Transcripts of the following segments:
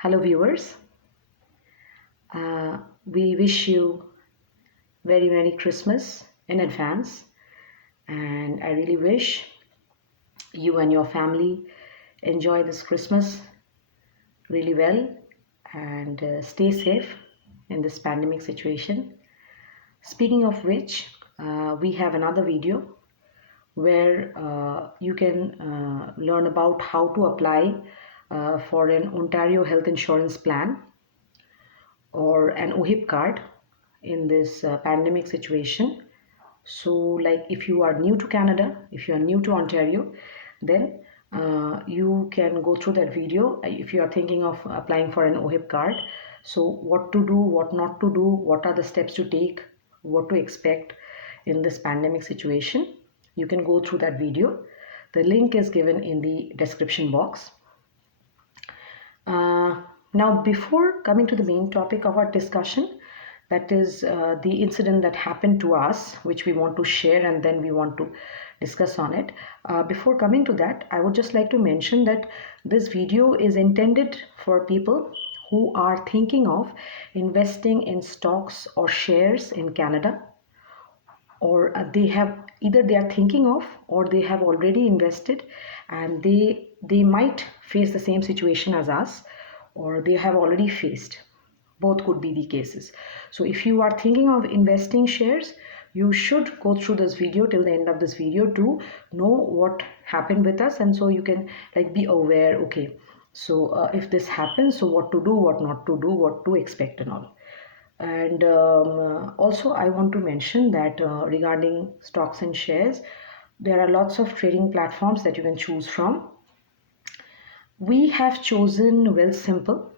Hello, viewers. We wish you very Merry Christmas in advance, and I really wish you and your family enjoy this Christmas really well and stay safe in this pandemic situation. Speaking of which, we have another video where you can learn about how to apply for an Ontario health insurance plan or an OHIP card in this pandemic situation. So, like if you are new to Canada, if you are new to Ontario, then you can go through that video if you are thinking of applying for an OHIP card. So, what to do, what not to do, what are the steps to take, what to expect in this pandemic situation. You can go through that video. The link is given in the description box. Now, before coming to the main topic of our discussion, that is the incident that happened to us, which we want to share and then we want to discuss on it. Before coming to that, I would just like to mention that this video is intended for people who are thinking of investing in stocks or shares in Canada, or they are thinking of, or they have already invested and they might face the same situation as us, or they have already faced. Both could be the cases. So if you are thinking of investing shares, you should go through this video till the end of this video to know what happened with us, and so you can like be aware, okay, so if this happens, so what to do, what not to do, what to expect and all. And also, I want to mention that regarding stocks and shares, there are lots of trading platforms that you can choose from. We have chosen Wealthsimple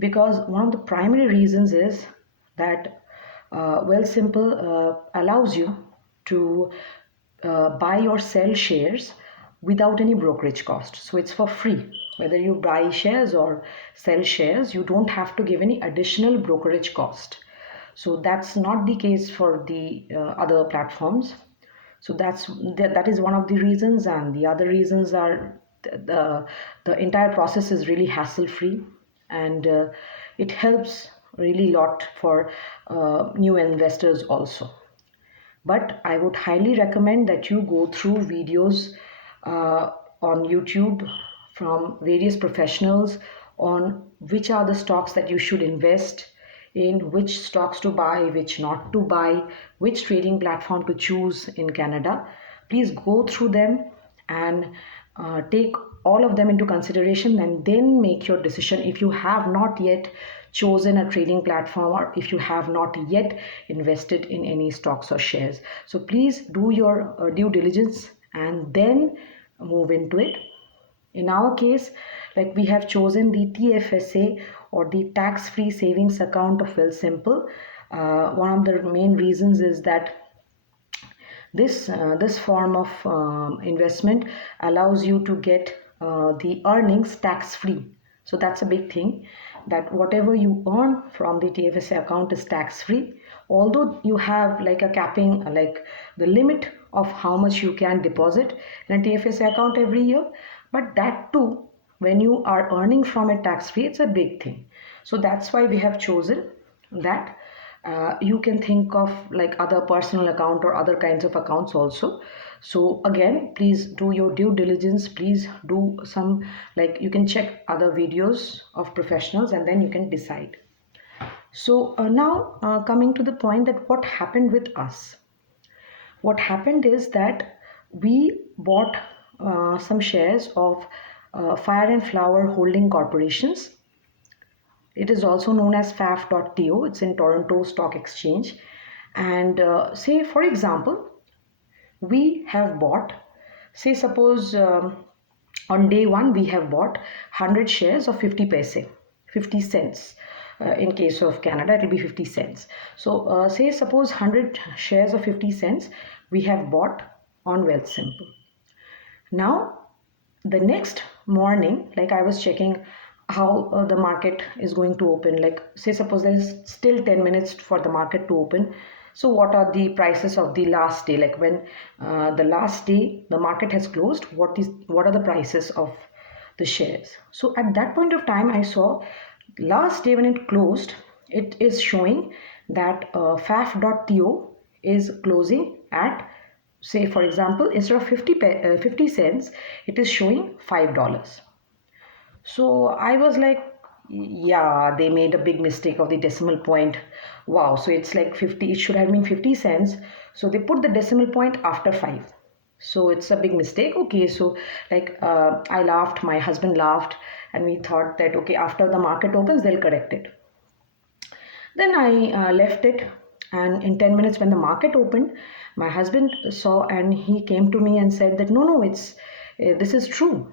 because one of the primary reasons is that Wealthsimple allows you to buy or sell shares without any brokerage cost. So it's for free. Whether you buy shares or sell shares, you don't have to give any additional brokerage cost. So that's not the case for the other platforms. So that is one of the reasons, and the other reasons are the entire process is really hassle free, and it helps really lot for new investors also. But I would highly recommend that you go through videos on YouTube from various professionals on which are the stocks that you should invest in, which stocks to buy, which not to buy, which trading platform to choose in Canada. Please go through them and take all of them into consideration and then make your decision if you have not yet chosen a trading platform or if you have not yet invested in any stocks or shares. So please do your due diligence and then move into it. In our case, like we have chosen the TFSA or the tax-free savings account of Wealthsimple. One of the main reasons is that this form of investment allows you to get the earnings tax-free. So that's a big thing, that whatever you earn from the TFSA account is tax-free. Although you have like a capping, like the limit of how much you can deposit in a TFSA account every year, but that too, when you are earning from it tax-free, it's a big thing. So that's why we have chosen that. You can think of like other personal account or other kinds of accounts also. So again, please do your due diligence. Please do some, like you can check other videos of professionals and then you can decide. So now coming to the point that what happened with us. What happened is that we bought some shares of Fire and Flower Holding Corporations. It is also known as FAF.TO. It's in Toronto Stock Exchange. And say, for example, we have bought, say, suppose on day one, we have bought 100 shares of 50 paise, 50 cents. In case of Canada, it will be 50 cents. So say, suppose 100 shares of 50 cents we have bought on Wealthsimple. Now, the next morning, like I was checking how the market is going to open, like say suppose there's still 10 minutes for the market to open. So what are the prices of the last day, like when the last day the market has closed, what are the prices of the shares. So at that point of time, I saw last day when it closed, it is showing that faf.to is closing at, say for example, instead of 50 cents, it is showing $5. So I was like, yeah, they made a big mistake of the decimal point. Wow, so it's like 50, it should have been 50 cents. So they put the decimal point after 5. So it's a big mistake. Okay, so like I laughed, my husband laughed, and we thought that, okay, after the market opens, they'll correct it. Then I left it, and in 10 minutes, when the market opened, my husband saw and he came to me and said that no, it's this is true.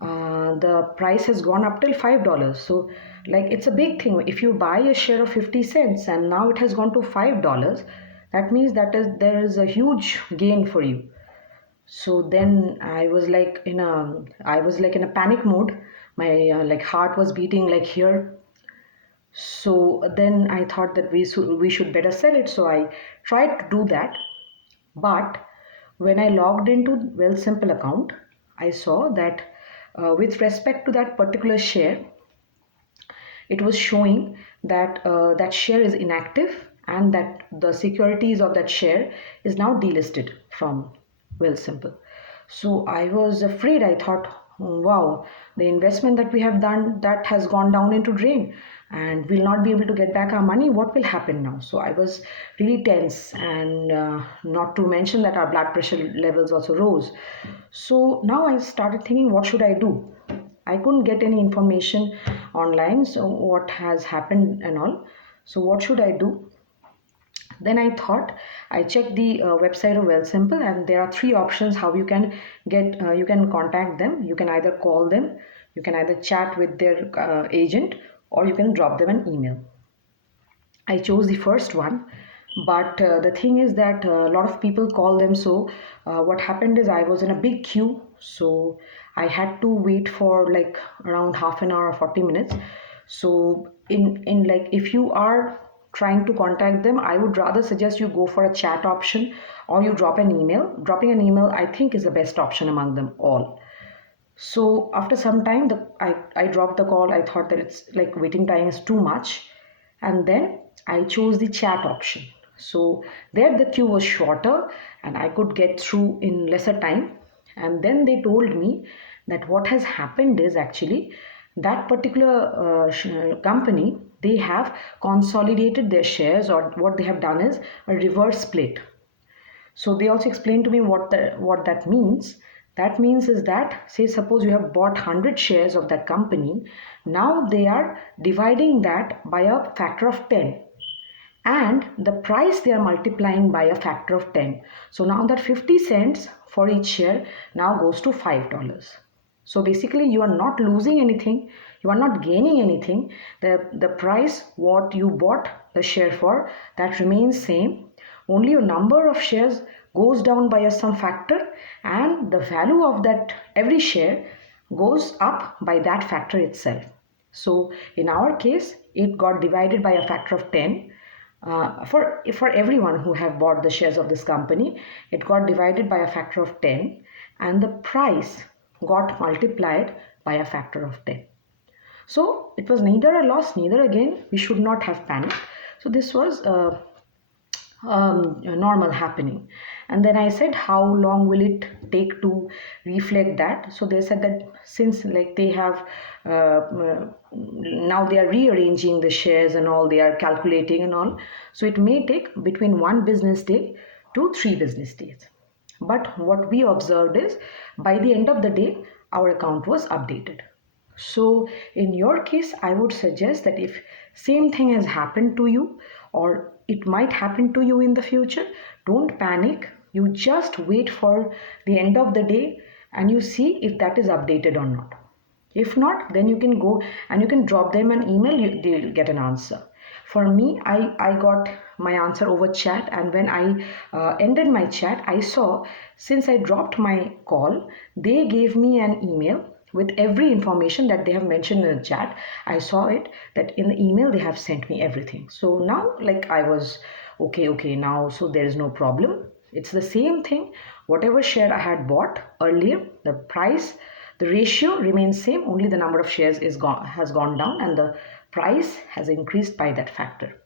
The price has gone up till $5. So, like, it's a big thing. If you buy a share of 50 cents and now it has gone to $5, that means that there is a huge gain for you. So then I was like in a panic mode. My like heart was beating like here. So then I thought that we should better sell it. So I tried to do that, but when I logged into Wealthsimple account, I saw that with respect to that particular share, it was showing that that share is inactive and that the securities of that share is now delisted from Wealthsimple. So I was afraid. I thought, "Oh, wow, the investment that we have done, that has gone down into drain and we'll not be able to get back our money. What will happen now?" So I was really tense, and not to mention that our blood pressure levels also rose. So now I started thinking, what should I do? I couldn't get any information online, so what has happened and all. So what should I do? Then I thought, I checked the website of Wealthsimple, and there are three options how you can you can contact them. You can either call them, you can either chat with their agent, or you can drop them an email. I chose the first one, but the thing is that a lot of people call them. So what happened is I was in a big queue, so I had to wait for like around half an hour or 40 minutes. So in like, if you are trying to contact them, I would rather suggest you go for a chat option, or you drop an email. Dropping an email, I think, is the best option among them all. So after some time, I dropped the call. I thought that it's like waiting time is too much. And then I chose the chat option. So there the queue was shorter and I could get through in lesser time. And then they told me that what has happened is actually that particular company, they have consolidated their shares, or what they have done is a reverse split. So they also explained to me what that means. That means is that, say suppose you have bought 100 shares of that company, now they are dividing that by a factor of 10, and the price they are multiplying by a factor of 10. So now that 50 cents for each share now goes to $5. So basically you are not losing anything, you are not gaining anything. The price what you bought the share for, that remains same. Only your number of shares goes down by some factor, and the value of that every share goes up by that factor itself. So in our case, it got divided by a factor of 10. For everyone who have bought the shares of this company, it got divided by a factor of 10, and the price got multiplied by a factor of 10. So it was neither a loss, neither a gain. We should not have panicked. So this was normal happening. And then I said, how long will it take to reflect that? So they said that since like they have now they are rearranging the shares and all, they are calculating and all, so it may take between 1 business day to 3 business days. But what we observed is by the end of the day our account was updated. So in your case, I would suggest that if same thing has happened to you, or it might happen to you in the future, don't panic. You just wait for the end of the day and you see if that is updated or not. If not, then you can go and you can drop them an email, they'll get an answer. For me, I got my answer over chat, and when I ended my chat, I saw since I dropped my call, they gave me an email with every information that they have mentioned in the chat. I saw it that in the email they have sent me everything. So now like I was okay now, so there is no problem. It's the same thing. Whatever share I had bought earlier, The ratio remains same, only the number of shares has gone down and the price has increased by that factor.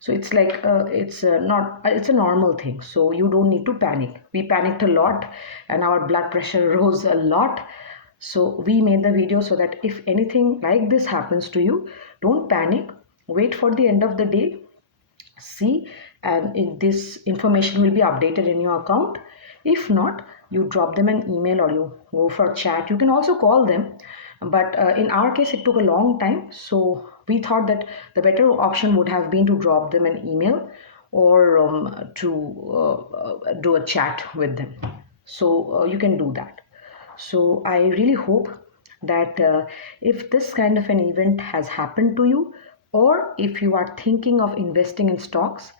So it's like it's a normal thing, so you don't need to panic. We panicked a lot and our blood pressure rose a lot, so we made the video so that if anything like this happens to you, don't panic, wait for the end of the day, see, and this information will be updated in your account. If not, you drop them an email or you go for a chat. You can also call them, but in our case it took a long time, so we thought that the better option would have been to drop them an email or to do a chat with them. So you can do that. So I really hope that if this kind of an event has happened to you, or if you are thinking of investing in stocks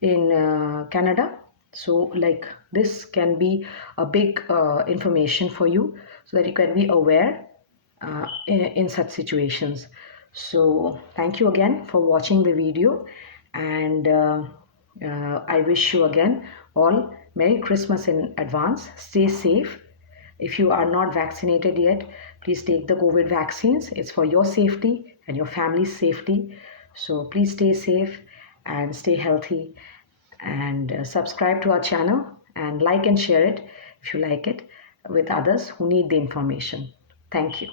in Canada, so like this can be a big information for you, so that you can be aware in such situations. So thank you again for watching the video, and I wish you again all Merry Christmas in advance. Stay safe. If you are not vaccinated yet, please take the COVID vaccines. It's for your safety and your family's safety. So please stay safe and stay healthy, and subscribe to our channel and like and share it if you like it with others who need the information. Thank you.